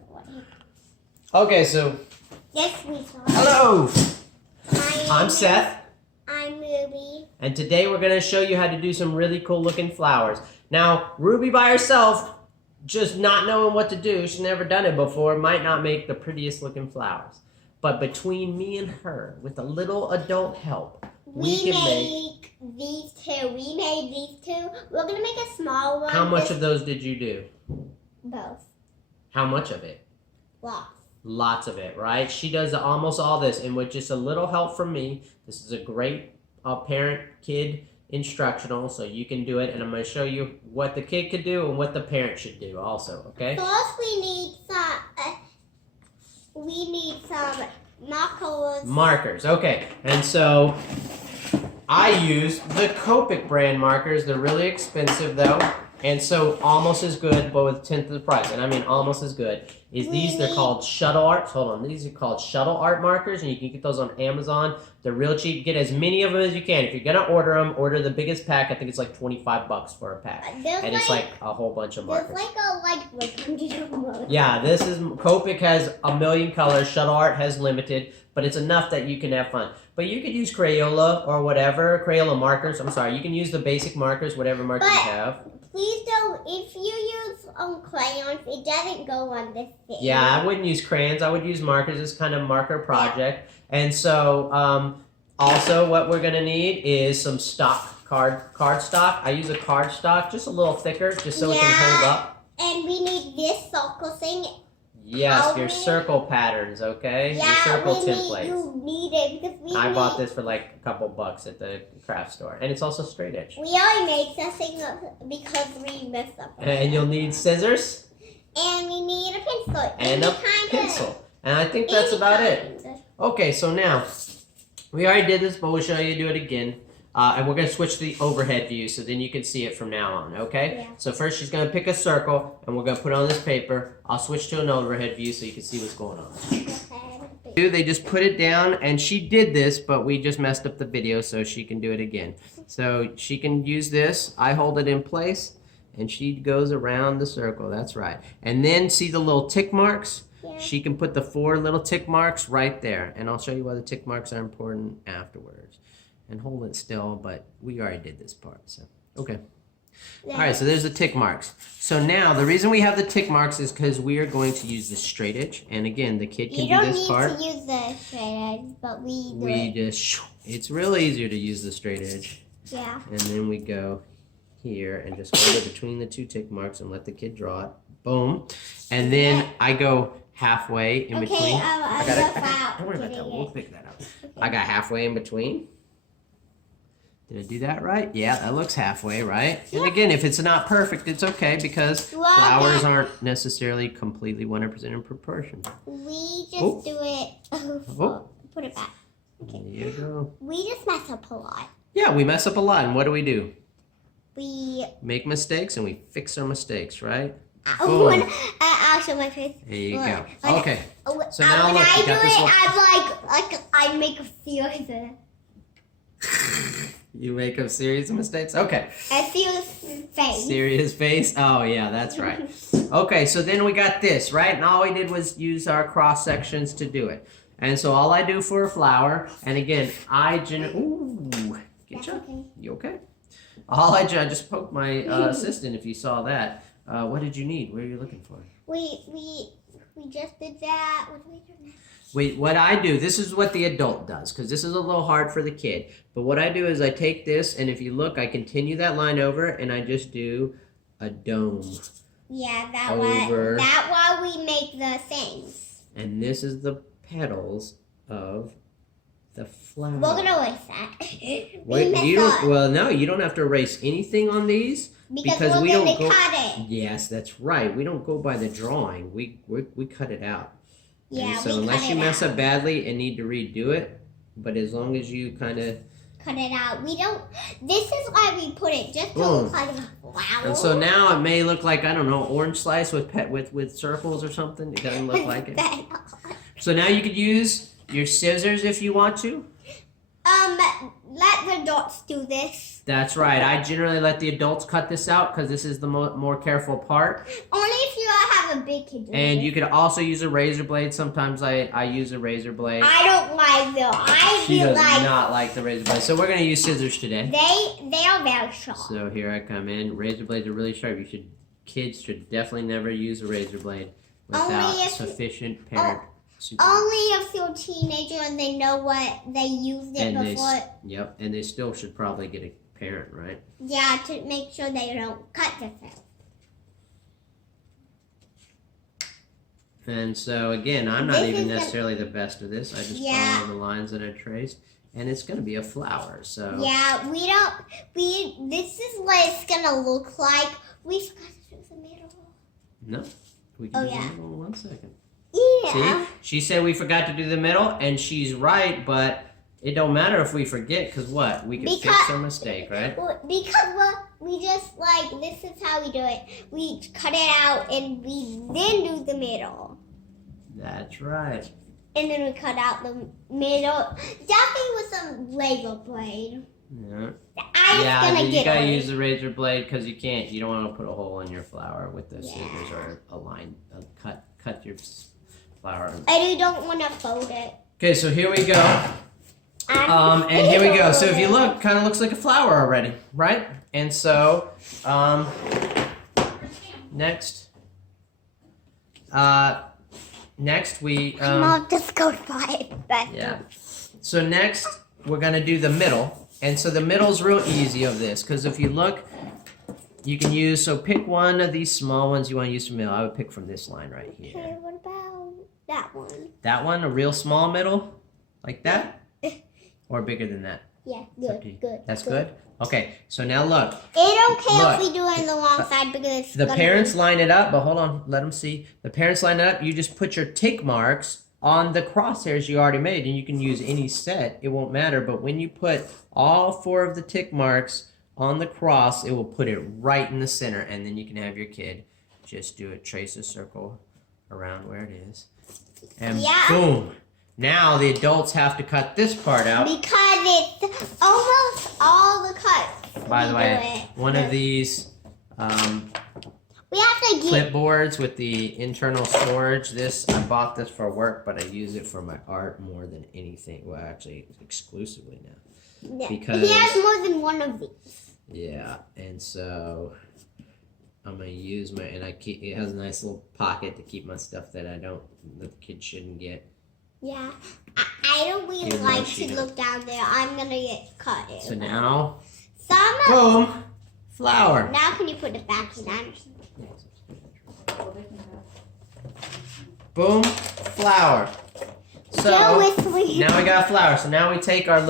put away. Okay, so. Yes, we saw. Hello. I'm Seth. I'm Ruby. And today we're going to show you how to do some really cool looking flowers. Now, Ruby by herself, just not knowing what to do, she's never done it before, might not make the prettiest looking flowers. But between me and her, with a little adult help, we can make these two. We made these two. We're going to make a small one. How much of those did you do? Both. How much of it? Lots. Lots of it, right? She does almost all this, and with just a little help from me, this is a great parent-kid instructional, so you can do it, and I'm going to show you what the kid could do and what the parent should do also, okay? First, we need some markers. Markers, okay. And so I use the Copic brand markers. They're really expensive though, and so almost as good, but with 1/10 of the price. And I mean almost as good. They're called shuttle art. Hold on, these are called shuttle art markers, and you can get those on Amazon. They're real cheap. Get as many of them as you can. If you're gonna order them, order the biggest pack. I think it's like $25 for a pack, and it's like a whole bunch of markers. Yeah, this is Copic has a million colors. Shuttle art has limited, but it's enough that you can have fun. But you could use Crayola or whatever, Crayola markers. I'm sorry, you can use the basic markers, whatever markers you have. Please don't, if you use crayons, it doesn't go on this thing. Yeah, I wouldn't use crayons. I would use markers. It's kind of marker project. Yeah. And so, also what we're going to need is some stock, card stock. I use a card stock, just a little thicker, just so it can hold up. And we need this circle thing. Yes, your circle patterns, okay? Yeah, your circle templates. You need it because I bought this for like a couple bucks at the craft store. And it's also straight edge. We already made something because we messed up. And you'll need scissors. And we need a pencil. And a pencil. And I think that's about it. Okay, so now, we already did this, but we'll show you do it again. And we're going to switch to the overhead view so then you can see it from now on, okay? Yeah. So first she's going to pick a circle, and we're going to put it on this paper. I'll switch to an overhead view so you can see what's going on. They just put it down, and she did this, but we just messed up the video so she can do it again. So she can use this. I hold it in place, and she goes around the circle. That's right. And then see the little tick marks? Yeah. She can put the 4 little tick marks right there, and I'll show you why the tick marks are important afterwards. And hold it still, but we already did this part, so okay. All right, so there's the tick marks. So now the reason we have the tick marks is because we are going to use the straight edge, and again, the kid can do this part. You don't need to use the straight edge, but we do it. It's real easier to use the straight edge. Yeah. And then we go here and just hold it between the 2 tick marks and let the kid draw it. Boom. And then I go halfway in between. Don't worry about that. We'll pick that up. Okay. I got halfway in between. Did I do that right? Yeah, that looks halfway, right? Yeah. And again, if it's not perfect, it's okay because flowers aren't necessarily completely 100% in proportion. We just do it. Put it back. Okay. There you go. We just mess up a lot. Yeah, we mess up a lot. And what do? We make mistakes and we fix our mistakes, right? I'll show my face. There you go. Okay. So now when look, I you got do this it, I make a series of You make a series of mistakes? Okay. A serious face. Serious face? Oh, yeah, that's right. Okay, so then we got this, right? And all we did was use our cross sections to do it. And so all I do for a flower, and again, ooh, get you? Okay. You okay? I just poked my assistant if you saw that. What did you need? What are you looking for? We just did that. What do we do next? Wait, what I do, this is what the adult does, because this is a little hard for the kid. But what I do is I take this, and if you look, I continue that line over, and I just do a dome. Yeah, that why we make the things. And this is the petals of the flower. We're going to erase that. Well, no, you don't have to erase anything on these. Because we don't go. Cut it. Yes, that's right. We don't go by the drawing. We cut it out. Yeah, and so unless you mess up badly and need to redo it, but as long as you kind of cut it out, we don't. This is why we put it just to look like a flower. And so now it may look like, I don't know, orange slice with circles or something. It doesn't look like it. So now you could use your scissors if you want to. Let the adults do this. That's right. I generally let the adults cut this out because this is the more careful part. Only if you have have a big kid. And you could also use a razor blade. Sometimes I use a razor blade. I don't like them. She does not like the razor blade. So we're going to use scissors today. They are very sharp. So here I come in. Razor blades are really sharp. Kids should definitely never use a razor blade without sufficient parent supervision. Only if you're a teenager and they know what they used it before. Yep, and they still should probably get a parent, right? Yeah, to make sure they don't cut themselves. And so again, I'm not even necessarily the best of this. I just follow the lines that I traced, and it's going to be a flower. So yeah, this is what it's going to look like. We forgot to do the middle. No, we can do the middle in 1 second. Yeah. See, she said we forgot to do the middle, and she's right, but it don't matter if we forget, because what? We can fix our mistake, right? Because we just, this is how we do it. We cut it out, and we then do the middle. That's right. And then we cut out the middle. Definitely with some Lego blade. Yeah. You gotta use the razor blade because you don't want to put a hole in your flower with the scissors or a line. Cut your flower. And you don't want to fold it. Okay, so here we go. And here we go. So if you look, kind of looks like a flower already, right? And so next we Come on, just go by it. Yeah. So next we're gonna do the middle. And so the middle's real easy of this, because if you look, you can pick one of these small ones you want to use for middle. I would pick from this line right here. Okay, what about that one? That one, a real small middle? Like that? Or bigger than that? Yeah, good. That's good? Okay, so now look. It's okay if we do it on the wrong side because the parents line it up, but hold on, let them see. The parents line it up, you just put your tick marks on the crosshairs you already made, and you can use any set, it won't matter, but when you put all 4 of the tick marks on the cross, it will put it right in the center, and then you can have your kid just trace a circle around where it is, and boom. Now the adults have to cut this part out. Because it's almost all the cuts. By the way, one of these we have to clipboards with the internal storage. I bought this for work, but I use it for my art more than anything. Well, actually, exclusively now. Yeah. Because he has more than one of these. Yeah, and so I'm gonna use it has a nice little pocket to keep my stuff that the kids shouldn't get. Yeah, I don't really like to look down there. I'm gonna get cut. So now, boom, flower. Now can you put it back in? Boom, flower. So now we got a flower. So now we take our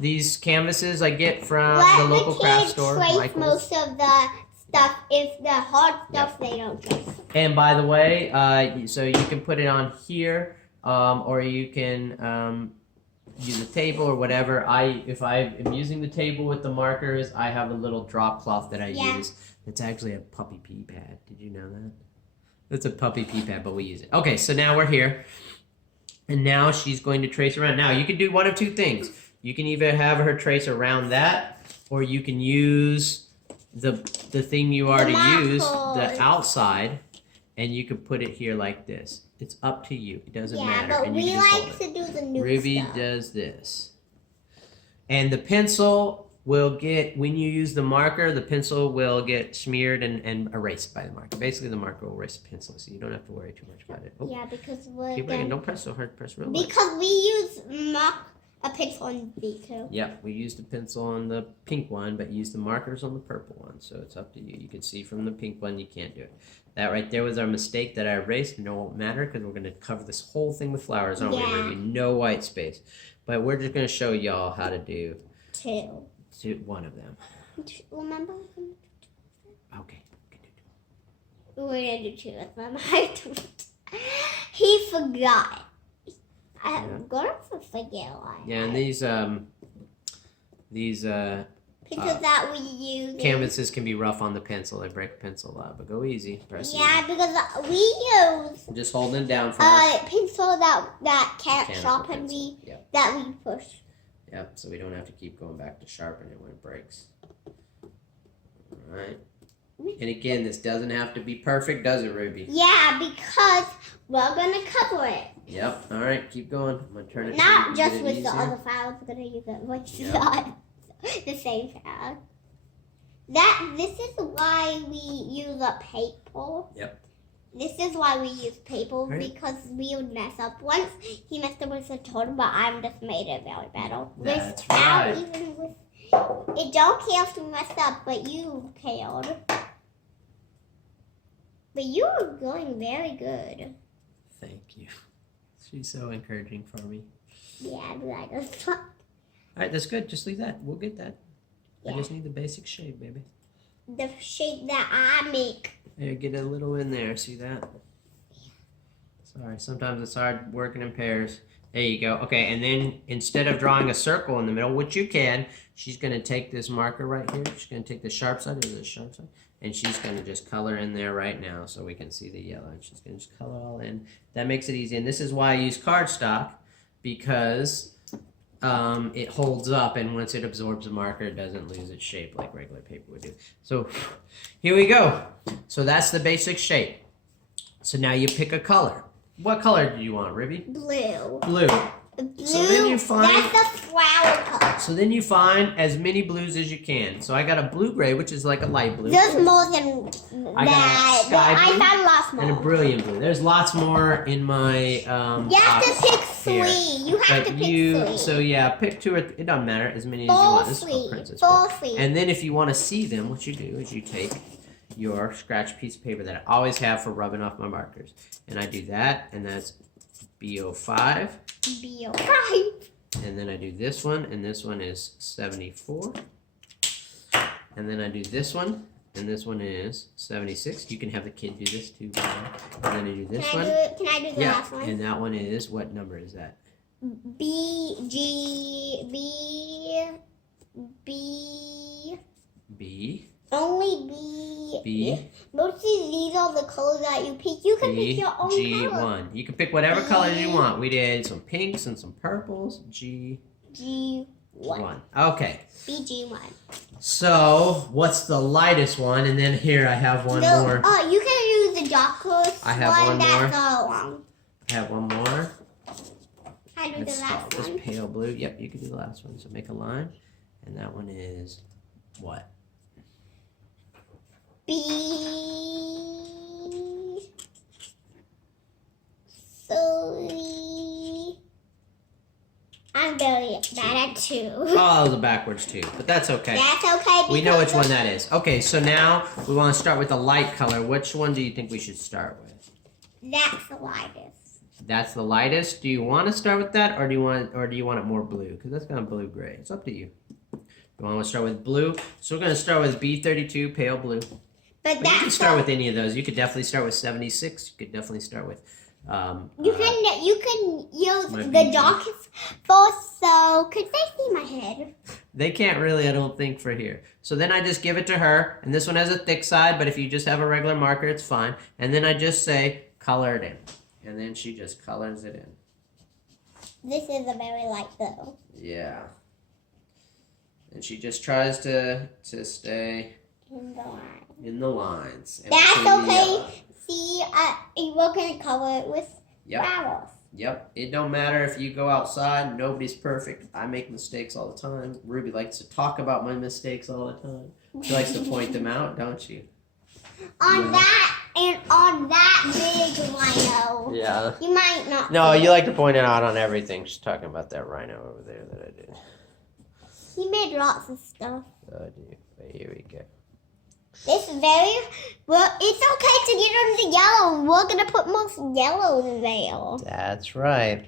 these canvases I get from the local craft store. Let the kids trace most of the stuff. If the hard stuff, they don't trace. And by the way, so you can put it on here, or you can use a table or whatever. If I am using the table with the markers, I have a little drop cloth that I use. It's actually a puppy pee pad. Did you know that? It's a puppy pee pad, but we use it. Okay, so now we're here. And now she's going to trace around. Now, you can do one of two things. You can either have her trace around that, or you can use the thing you already used, the outside, and you can put it here like this. It's up to you. It doesn't matter. Yeah, but and we like to do the new Ruby stuff. does this. And the pencil will get, when you use the marker, the pencil will get smeared and erased by the marker. Basically, the marker will erase the pencil, so you don't have to worry too much about it. Oh. Yeah, because Keep bringing. Don't press so hard. Press real light. Because we use a pencil on the too. Yep, we used the pencil on the pink one, but use the markers on the purple one. So it's up to you. You can see from the pink one, you can't do it. That right there was our mistake that I erased. No, it won't matter because we're going to cover this whole thing with flowers, aren't we? There'll be no white space. But we're just going to show y'all how to do one of them. Remember? Okay. We're going to do two of them. He forgot. I'm going to forget one. Yeah, and these pencils that we use. Canvases can be rough on the pencil. They break a pencil a lot, but go easy. Press easy. Because we use just holding it down for a pencil that can't sharpen that we push. Yep, so we don't have to keep going back to sharpen it when it breaks. Alright. And again, this doesn't have to be perfect, does it, Ruby? Yeah, because we're gonna cover it. Yep. All right, keep going. I'm gonna turn it. Not so you can just get it with the easier. other files, we're gonna use it with the same file. This is why we use a paper. Yep. This is why we use paper, Right. because we would mess up. Once he messed up with the total, but I just made it very better. That's Without right. even with it, don't care if you messed up, but you cared. But you were going very good. Thank you. She's so encouraging for me. Yeah, I'd be like, All right, that's good. Just leave that. We'll get that. Yeah. I just need the basic shape, baby. the shape that I make. There, get a little in there. See that? Sorry, sometimes it's hard working in pairs. There you go. Okay, and then instead of drawing a circle in the middle, which you can, she's going to take this marker right here. She's going to take the sharp side, there's the sharp side, and she's going to just color in there right now so we can see the yellow. And she's going to just color all in. That makes it easy. And this is why I use cardstock, because it holds up, and once it absorbs the marker, it doesn't lose its shape like regular paper would do. So here we go. So that's the basic shape. So now you pick a color. What color do you want, Ribby? Blue. Blue. Blue. So then you find- That's the flower color. So then you find as many blues as you can. So I got a blue-gray, which is like a light blue, There's more than I got a that. sky I blue found lots and a more. brilliant blue. There's lots more in my You have to pick here. three. You have But to pick you, three. so yeah, pick two or it doesn't matter, as many as you Four want. This is called three. Princess Four Blue. three. And then if you want to see them, what you do is you take your scratch piece of paper that I always have for rubbing off my markers. And I do that, and that's BO5. BO5. And then I do this one, and this one is 74. And then I do this one, and this one is 76. You can have the kid do this too. And then I do this Can one. I do the Yeah, last one? and that one is, what number is that? B. B. Only B. B. Mostly these are the colors that you pick. You can pick B, your own color. G1. You can pick whatever colors you want. We did some pinks and some purples. G1. G1. Okay. BG1. So, what's the lightest one? And then here I have one more. Oh, you can use the darkest I have one that's more. long. I have one more. I do the Let's last this one. pale blue. Yep, you can do the last one. So make a line. And that one is what? B. So I'm very bad at two. Oh, those are backwards too. But that's okay. That's okay. We know which because one that is. Okay, so now we want to start with the light color. Which one do you think we should start with? that's the lightest. That's the lightest. Do you want to start with that, or do you want it more blue? Because that's kind of blue gray. It's up to you. You want to start with blue? So we're going to start with B32 pale blue. But But you can that's start with any of those. You could definitely start with 76. You could definitely start with. you can use my the BG. darkest first. So could they see my head? They can't really, I don't think, for here. So then I just give it to her, and this one has a thick side, but if you just have a regular marker, it's fine. And then I just say, color it in. And then she just colors it in. This is a very light blue. Yeah. And she just tries to stay In the line. in the lines. And That's between the okay. yellow. See, we're gonna cover it with Yep. flowers. Yep. It don't matter if you go outside. Nobody's perfect. I make mistakes all the time. Ruby likes to talk about my mistakes all the time. She likes to point them out, don't you? On Yeah. that and on that big rhino. Yeah. You might not. No, see you it. like to point it out on everything. She's talking about that rhino over there that I did. He made lots of stuff. Oh, dear. But here we go. It's very well. It's okay to get on the yellow. We're gonna put most yellow in there. That's right.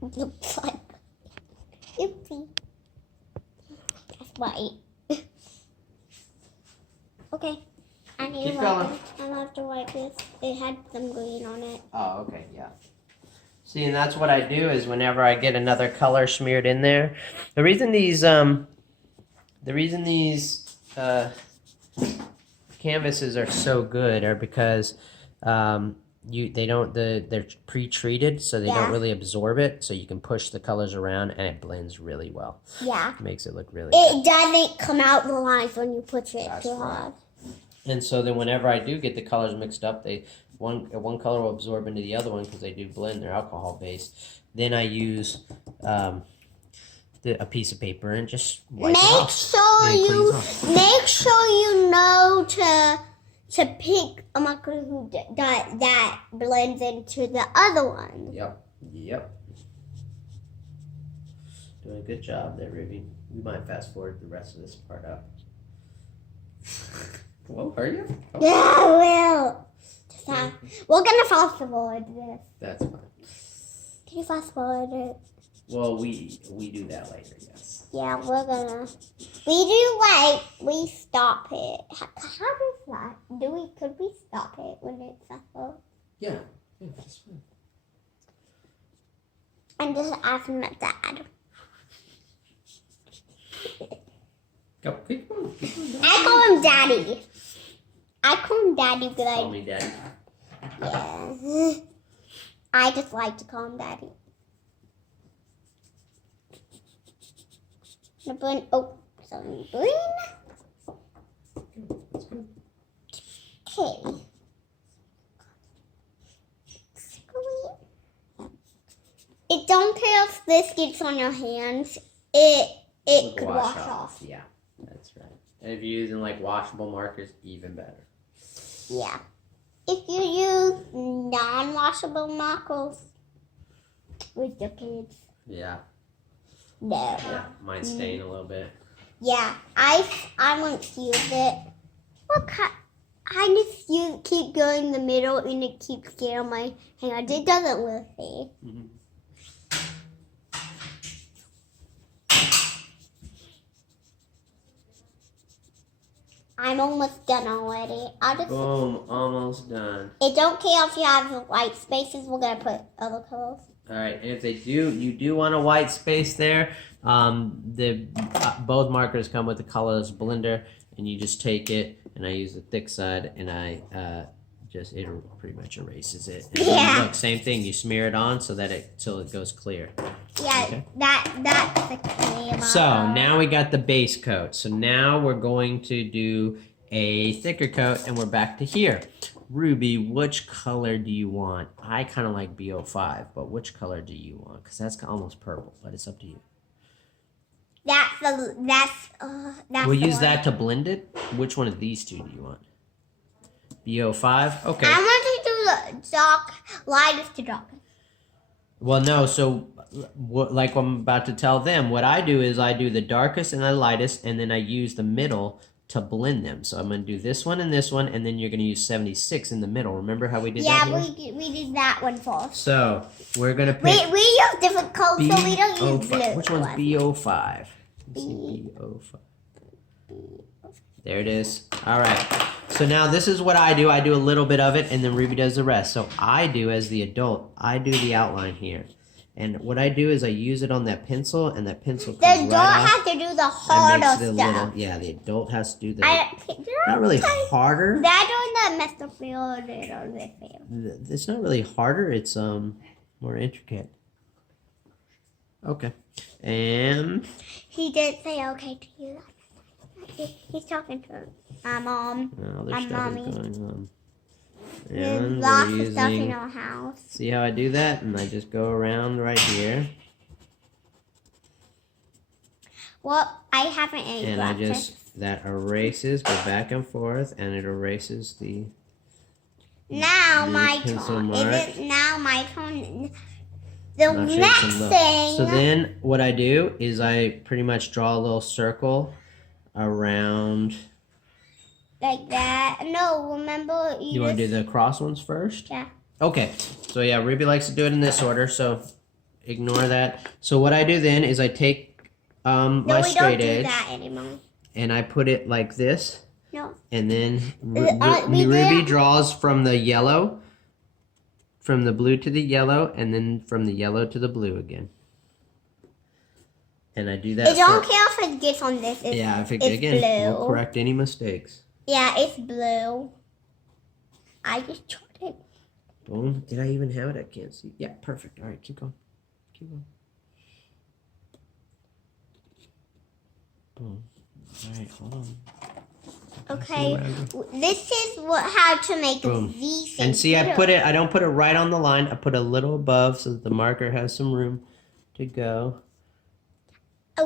Looks like. Oopsie. That's white. Okay. I need Keep to going. wipe this. I have to wipe this. It had some green on it. Oh, okay, yeah. See, and that's what I do is whenever I get another color smeared in there. The reason these canvases are so good are because they're pre-treated, so they Yeah. don't really absorb it. So you can push the colors around, and it blends really well. Yeah. Makes it look really. It doesn't come out the lines when you push it That's too right. hard. And so then, whenever I do get the colors mixed up, one color will absorb into the other one because they do blend. They're alcohol based. Then I use a piece of paper and just wipe it off. Make sure you know to pick a marker that blends into the other one. Yep. Doing a good job there, Ruby. We might fast forward the rest of this part up. Well, are you? Oh. Yeah, I will. We're gonna fast forward this. That's fine. Can you fast forward it? Well, we do that later, yes. Yeah, we're gonna. We stop it. How does that? Could we stop it when it's full? Yeah, that's fine. I'm just asking my dad. Go, keep going. I call him Daddy. Call me Daddy. Yeah. I just like to call him Daddy. Some green. That's good. Okay. It don't care if this gets on your hands. It could wash off. Yeah, that's right. And if you're using like washable markers, even better. Yeah. If you use non-washable markers with your kids. Yeah. No. Yeah, might stain a little bit. Yeah, I won't use it. I just keep going in the middle and it keeps getting on my hand. It doesn't really see. Mm-hmm. I'm almost done already. Boom, almost done. It don't care if you have white spaces. We're gonna put other colors. All right, and if you do want a white space there, both markers come with the colors blender, and you just take it, and I use the thick side, and it pretty much erases it. And Yeah. Look, same thing. You smear it on till it goes clear. Yeah, Okay. that's the clear So marker. now we got the base coat. So now we're going to do a thicker coat, and we're back to here. Ruby, which color do you want? I kind of like B05, but which color do you want? Because that's almost purple, but it's up to you. That's We'll use that to blend it. Which one of these two do you want? B05? Okay. I want to do the dark, lightest to darkest. Well, no, so like I'm about to tell them, what I do is I do the darkest and the lightest, and then I use the middle to blend them. So I'm going to do this one, and then you're going to use 76 in the middle. Remember how we did that here? Yeah, we did that one first. So we're going to pick We use different colors, so we don't use B05. blue. Which one's B05? Let's see, B05. There it is. All right. So now this is what I do. I do a little bit of it, and then Ruby does the rest. So I do, as the adult, I do the outline here. And what I do is I use it on that pencil, and that pencil comes The adult right off. has to do the harder stuff. Yeah, the adult has to do the Not not really harder. That doing that messed up me all day on this video. It's not really harder. It's more intricate. Okay, and He did say okay to you. He's talking to my mom. other My stuff mommy. is going on. There's And lots we're of stuff in using. our house. See how I do that? And I just go around right here, Well, I haven't ate and I breakfast. that erases, go back and forth, and it erases the. Now the my pencil turn. mark. Is it now my turn? The I'll show you next some look. thing. So then what I do is I pretty much draw a little circle around. Like that. No, remember You want to do the cross ones first? Yeah. Okay. So yeah, Ruby likes to do it in this order, so ignore that. So what I do then is I take my No, we don't straight do edge that anymore. and I put it like this. No. And then we Ruby did- draws from the yellow, from the blue to the yellow, and then from the yellow to the blue again. And I do that. It don't care if it gets on this. Yeah, it's blue. we'll correct any mistakes. Yeah, it's blue. I just tried it. Boom. Did I even have it? I can't see. Yeah, perfect. All right, keep going. Keep going. Boom. All right, hold on. Okay, this is how to make Boom. these. And see, I don't put it right on the line. I put a little above so that the marker has some room to go.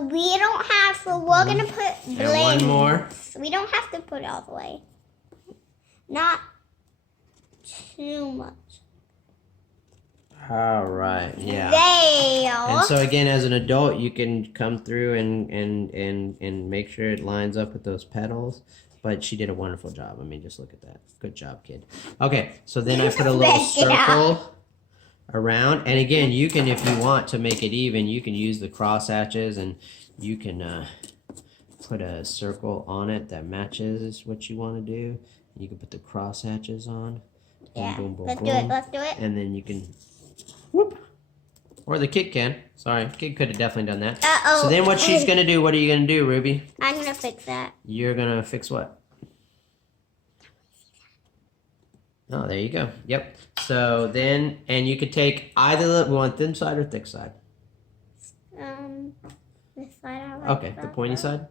We don't have to. We're gonna put blends. And one more. We don't have to put it all the way. Not too much. All right, yeah. There. And so again, as an adult, you can come through and make sure it lines up with those petals. But she did a wonderful job. I mean, just look at that. Good job, kid. Okay, so then I put a little circle around. And again, you can, if you want to make it even, you can use the cross hatches and you can put a circle on it that matches what you want to do. You can put the cross hatches on. Yeah, boom, boom, let's boom. do it. Let's do it. And then you can, whoop. Or the kid can. Sorry, kid could have definitely done that. Uh-oh. So then what she's going to do, what are you going to do, Ruby? I'm going to fix that. You're going to fix what? Oh, there you go. Yep. So then, and you could take either the one thin side or thick side. This side. I like Okay, the pointy side.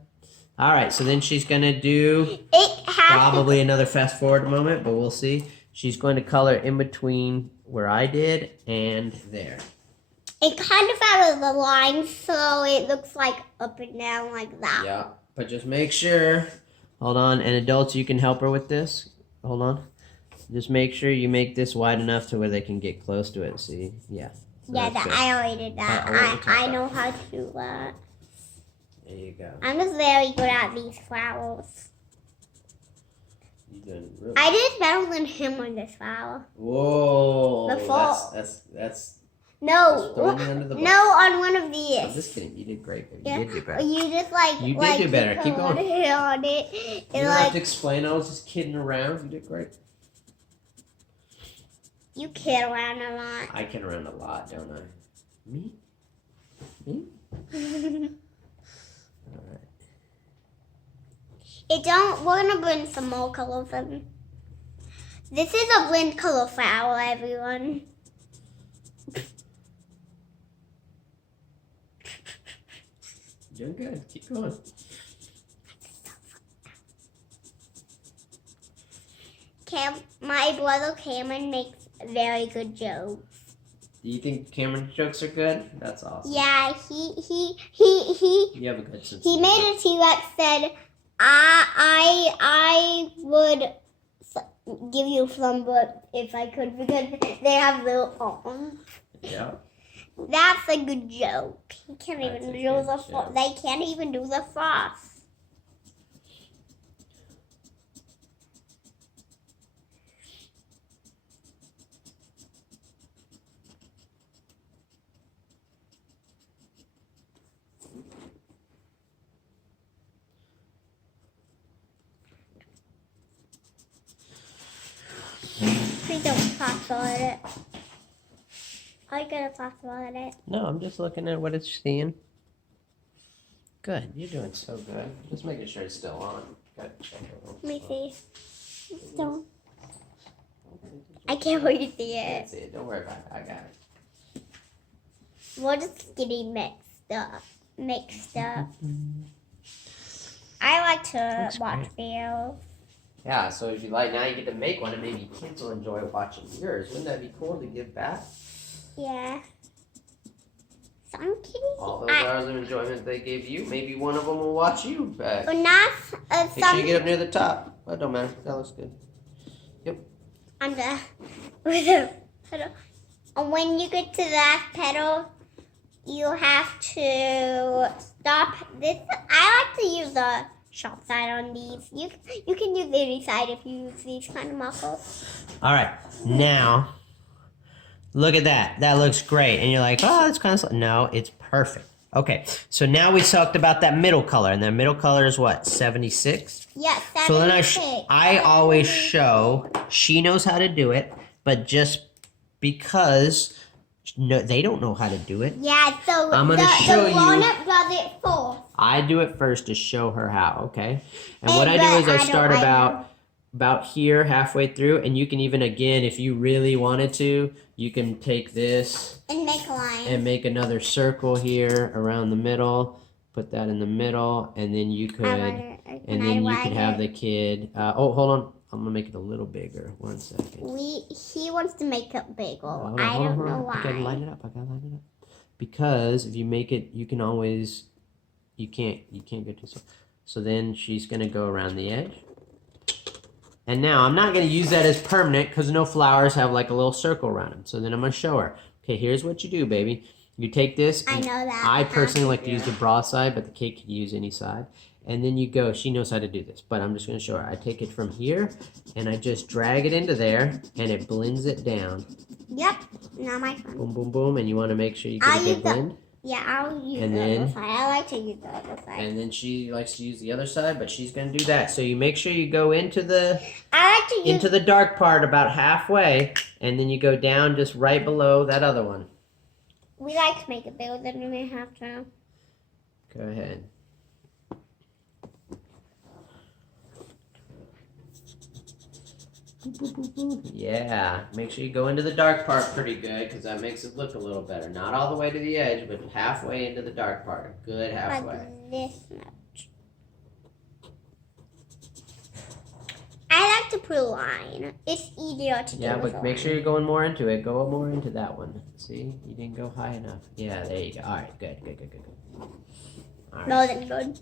All right, so then she's going to do it probably another fast forward moment, but we'll see. She's going to color in between where I did and there. It kind of out of the line, so it looks like up and down like that. Yeah, but just make sure. Hold on, and adults, you can help her with this. Hold on. Just make sure you make this wide enough to where they can get close to it. See? Yeah. So Yeah, I already did that. I know how to do that. There you go. I'm just very good at these flowers. You done really. I did better than him on this flower. Whoa. Before. That's No, throwing me under the bus. no, on one of I'm these. just kidding. You did great. You Yeah. did do better. You just like You did like do better. Keep going. On it. You And don't like have to explain. I was just kidding around. You did great. you kid around a lot. I kid around a lot, don't I? Me? Me? All right. It don't. We're gonna blend some more colors in. This is a blend color flower, everyone. You're doing good. Keep going. My brother Cameron makes very good jokes. Do you think Cameron's jokes are good? That's awesome. Yeah, he You have a good sense. he made a T-Rex said, I would give you some but if I could because they have little arms. Yeah. That's a good joke. He can't That's even a do good the joke. they can't even do the frost. Please don't talk about it. I gotta talk about it. No, I'm just looking at what it's seeing. Good. You're doing so good. Just making sure it's still on. Good. Let me see. Don't. I can't wait to see it. See it. Don't worry about it. I got it. We're just getting mixed up. I like to Looks watch videos. Yeah, so if you like, now you get to make one and maybe kids will enjoy watching yours. Wouldn't that be cool to give back? Yeah. Some kids. All those hours of enjoyment they gave you, maybe one of them will watch you back. But not Make sure you get up near the top. But don't matter. That looks good. Yep. on the with the pedal. And when you get to that pedal, you have to stop this. I like to use the sharp side on these. You can use any side if you use these kind of muscles. All right. Now, look at that. That looks great. And you're like, oh, it's kind of slow. No, it's perfect. Okay. So now we talked about that middle color. And that middle color is what? 76? Yes, that's So then I always show, she knows how to do it, but just because they don't know how to do it, Yeah, so I'm gonna show the you. grown-up does it first. I do it first to show her how, okay? And Hey, what I do but is I I don't start like about about here, halfway through, and you can even, again, if you really wanted to, you can take this and make a line and make another circle here around the middle. Put that in the middle, and then you could, and then you could have the kid. Oh, hold on. I'm gonna make it a little bigger. 1 second. He wants to make it bigger. Hold on, I don't know why. I gotta line it up. Because if you make it, you can always, you can't get to. So then she's gonna go around the edge. And now I'm not gonna use that as permanent because no flowers have like a little circle around them. So then I'm gonna show her. Okay, here's what you do, baby. You take this. I know that. I personally like to use the broad side, but the kid can use any side. And then you go, she knows how to do this, but I'm just going to show her. I take it from here, and I just drag it into there, and it blends it down. Yep, now my turn. Boom, boom, boom, and you want to make sure you get a good blend. Yeah, I'll use the other side. I like to use the other side. And then she likes to use the other side, but she's going to do that. So you make sure you go into the into the dark part about halfway, and then you go down just right below that other one. We like to make it bigger than we have to. Go ahead. Yeah, make sure you go into the dark part pretty good because that makes it look a little better. Not all the way to the edge, but halfway into the dark part. Good halfway. Like this much. I like to put a line. It's easier to do. Yeah, but make sure you're going more into it. Go more into that one. See, you didn't go high enough. Yeah, there you go. All right, good. All right. More than good.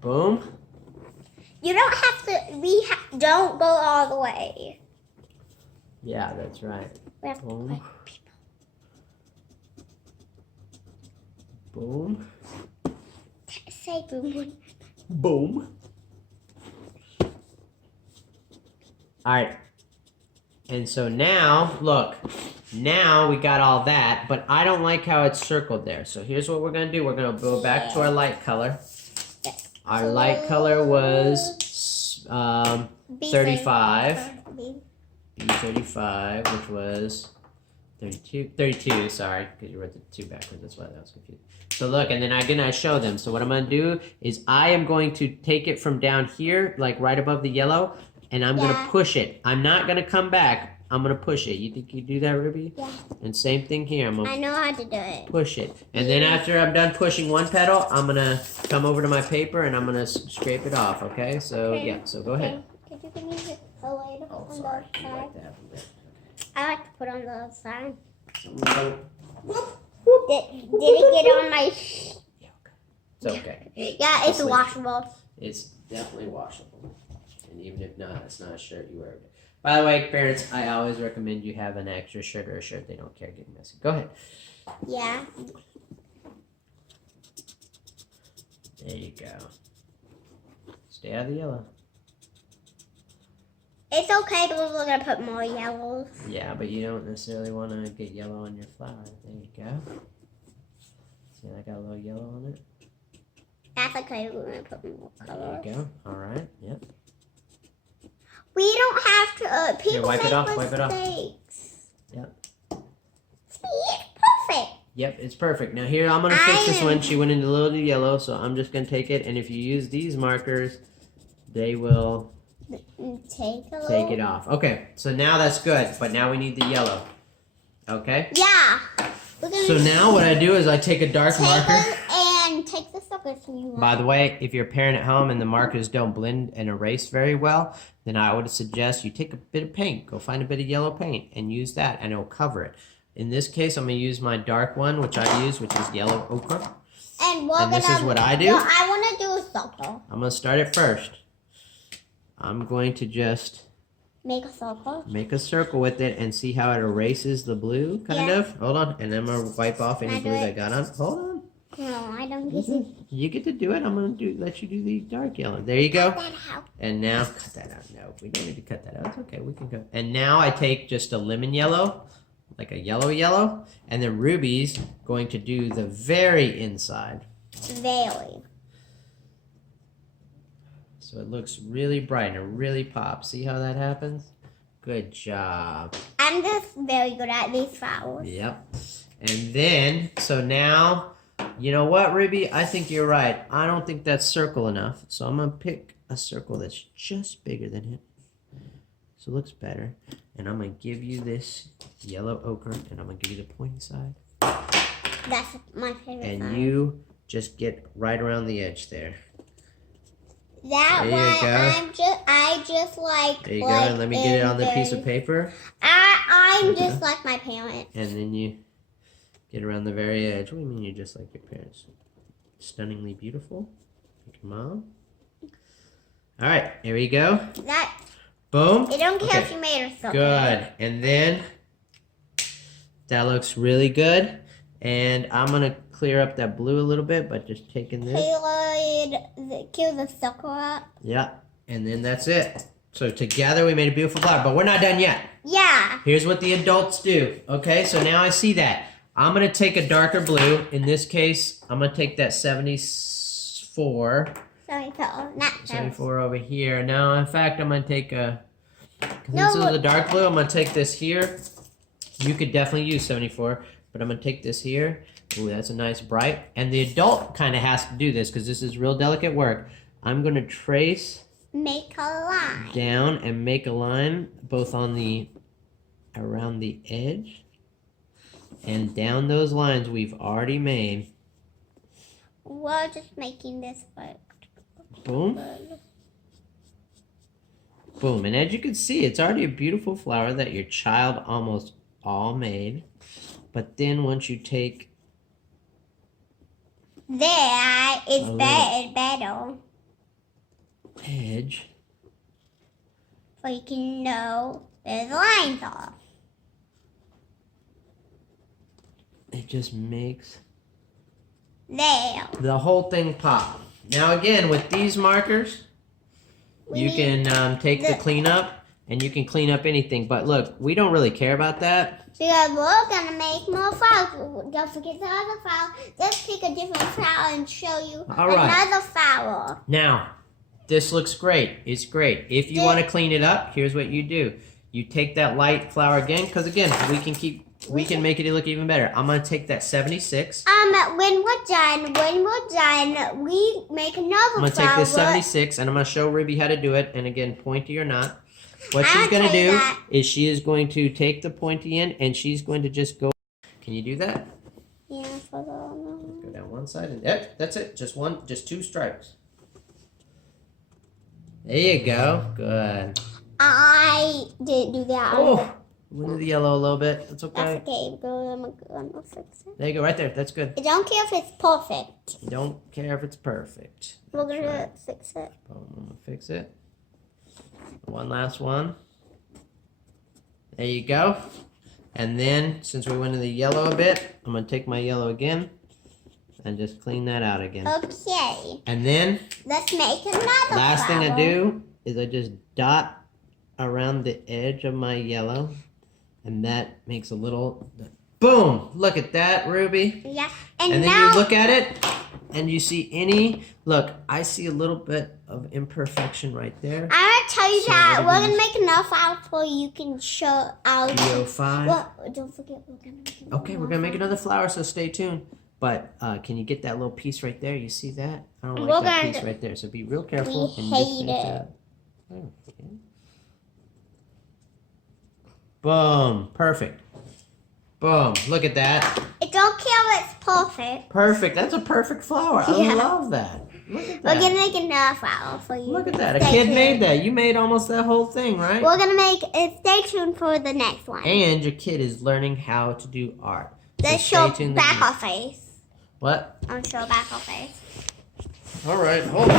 Boom. You don't have to. Don't go all the way. Yeah, that's right. We have Boom. to put people. Boom. Say boom. Boom. All right. And so now, look. Now we got all that, but I don't like how it's circled there. So here's what we're going to do. We're going to go back to our light color. Our light color was 35. B35, which was 32, sorry, because you wrote the 2 backwards, that's why that was confusing. So look, and then I show them. So what I'm going to do is I am going to take it from down here, like right above the yellow, and I'm going to push it. I'm not going to come back. I'm going to push it. You think you do that, Ruby? Yeah. And same thing here. I know how to do it. Push it. And then after I'm done pushing one petal, I'm going to come over to my paper and I'm going to scrape it off, okay? So, yeah, so go ahead. Could you give me a lid on the other side? I like to put on the other side. Did it get on my... It's okay. Yeah, it's washable. It's definitely washable. And even if not, it's not a shirt you wear every day. By the way, parents, I always recommend you have an extra shirt or a shirt they don't care getting messy. Go ahead. Yeah. There you go. Stay out of the yellow. It's okay because we're going to put more yellows. Yeah, but you don't necessarily want to get yellow on your flower. There you go. See, I got a little yellow on it. That's okay. We're going to put more colors. There you go. All right. Yep. We don't have to. People wipe make it off. mistakes. Wipe it off. Yep. See, it's perfect. Yep, it's perfect. Now here, I'm going to fix this one. She went into a little yellow, so I'm just going to take it. And if you use these markers, they will take it off. Okay, so now that's good. But now we need the yellow. Okay? Yeah. So now what I do is I take a dark marker. And take the suckers from you. By the way, if you're a parent at home and the markers don't blend and erase very well, then I would suggest you take a bit of paint. Go find a bit of yellow paint and use that, and it'll cover it. In this case, I'm going to use my dark one, which I use, which is yellow ochre. And this is what I do. No, I want to do a circle. I'm going to start it first. I'm going to just make a circle. Make a circle with it and see how it erases the blue, kind of. Hold on, and I'm going to wipe off any blue that got on. Hold on. No, I don't get it. You get to do it. I'm going to let you do the dark yellow. There you go. And now, cut that out. No, we don't need to cut that out. It's okay. We can go. And now I take just a lemon yellow, like a yellow, and then Ruby's going to do the very inside. Very. So it looks really bright and it really pops. See how that happens? Good job. I'm just very good at these flowers. Yep. And then, so now you know what, Ruby? I think you're right. I don't think that's circle enough. So I'm going to pick a circle that's just bigger than it. So it looks better. And I'm going to give you this yellow ochre, and I'm going to give you the pointy side. That's my favorite And side. you just get right around the edge there. That there one, you go. I just like. There you go, and let me get it on the piece of paper. I'm just like my parents. And then you get around the very edge. What do you mean you're just like your parents? Stunningly beautiful, like your mom. All right, here we go. That. Boom. It don't care Okay. if you made it so Good. And then that looks really good. And I'm gonna clear up that blue a little bit by just taking this. Kill the circle up. Yeah. And then that's it. So together we made a beautiful flower, but we're not done yet. Yeah. Here's what the adults do. Okay, so now I see that. I'm gonna take a darker blue. In this case, I'm gonna take that 74. 74 over here. Now, in fact, I'm gonna take a. This is the dark blue. I'm gonna take this here. You could definitely use 74, but I'm gonna take this here. Ooh, that's a nice bright. And the adult kind of has to do this because this is real delicate work. I'm gonna trace. Make a line. Down and make a line both on the around the edge and down those lines we've already made. We're just making this work. Boom. Boom. And as you can see, it's already a beautiful flower that your child almost all made. But then once you take there, it's better. Edge. So you can know where the lines are. It just makes There. the whole thing pop. Now again, with these markers, you can take the cleanup and you can clean up anything. But look, we don't really care about that. Because we're going to make more flowers. Don't forget the other flower. Let's pick a different flower and show you another flower. Now, this looks great. It's great. If you want to clean it up, here's what you do. You take that light flower again, because again, we can make it look even better. I'm gonna take that 76. When we're done, we make another flower. I'm gonna take this 76, and I'm gonna show Ruby how to do it. And again, pointy or not, what she's gonna do is she is going to take the pointy end, and she's going to just go. Can you do that? Yeah. Go down one side, and that's it. Just two stripes. There you go. Good. I didn't do that. Oh, went to the yellow a little bit. That's okay. That's okay. I'm gonna fix it. There you go, right there. That's good. I don't care if it's perfect. You don't care if it's perfect. We're gonna fix it. I'm gonna fix it. One last one. There you go. And then, since we went to the yellow a bit, I'm gonna take my yellow again and just clean that out again. Okay. And then, let's make another last flower. thing I do is I just dot around the edge of my yellow, and that makes a little boom. Look at that, Ruby. Yeah. And then now, you look at it and you see look, I see a little bit of imperfection right there. I'm gonna tell you that we're gonna make another flower so you can show out. EO5. Well, don't forget we're gonna make another Okay, we're gonna make another flower, so stay tuned. But can you get that little piece right there? You see that? I don't like that piece right there. So be real careful. We hate it. Boom. Perfect. Boom. Look at that. It don't care if it's perfect. Perfect. That's a perfect flower. I love that. Look at that. We're gonna make another flower for you. Look at that. A kid made that. You made almost that whole thing, right? We're gonna make it. Stay tuned for the next one. And your kid is learning how to do art. Let's show back our face. What? I'll show back our face. All right. Hold on.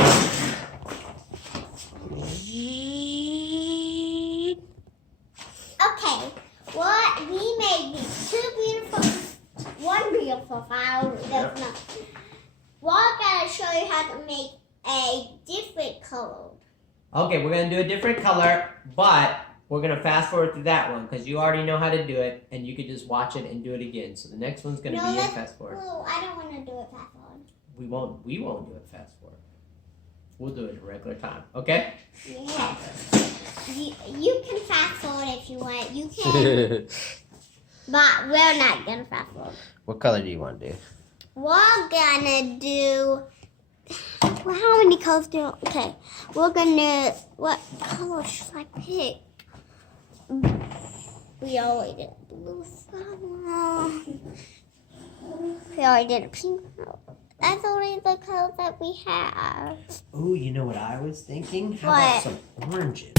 Okay. What we made these one beautiful flower. We're gonna show you how to make a different color. Okay, we're gonna do a different color, but we're gonna fast forward to that one because you already know how to do it, and you can just watch it and do it again. So the next one's gonna be in fast forward. No, I don't want to do it fast forward. We won't do it fast forward. We'll do it at regular time. Okay? Yeah. You can fast forward if you want. You can. But we're not gonna fast forward. What color do you want to do? we're gonna do. Well, how many colors do? Okay, we're gonna. What color should I pick? We already did blue. We already did pink. That's already the colors that we have. Ooh, you know what I was thinking? How What? about some oranges?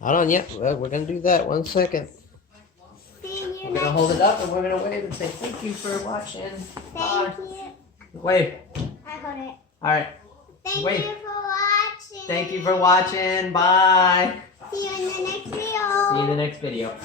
Hold on, yep. Well, we're going to do that. 1 second. We're going to hold it up and we're going to wave and say thank you for watching. Thank you. Wave. I got it. All right. Thank Wave. you for watching. Thank you for watching. Bye. See you in the next video. See you in the next video.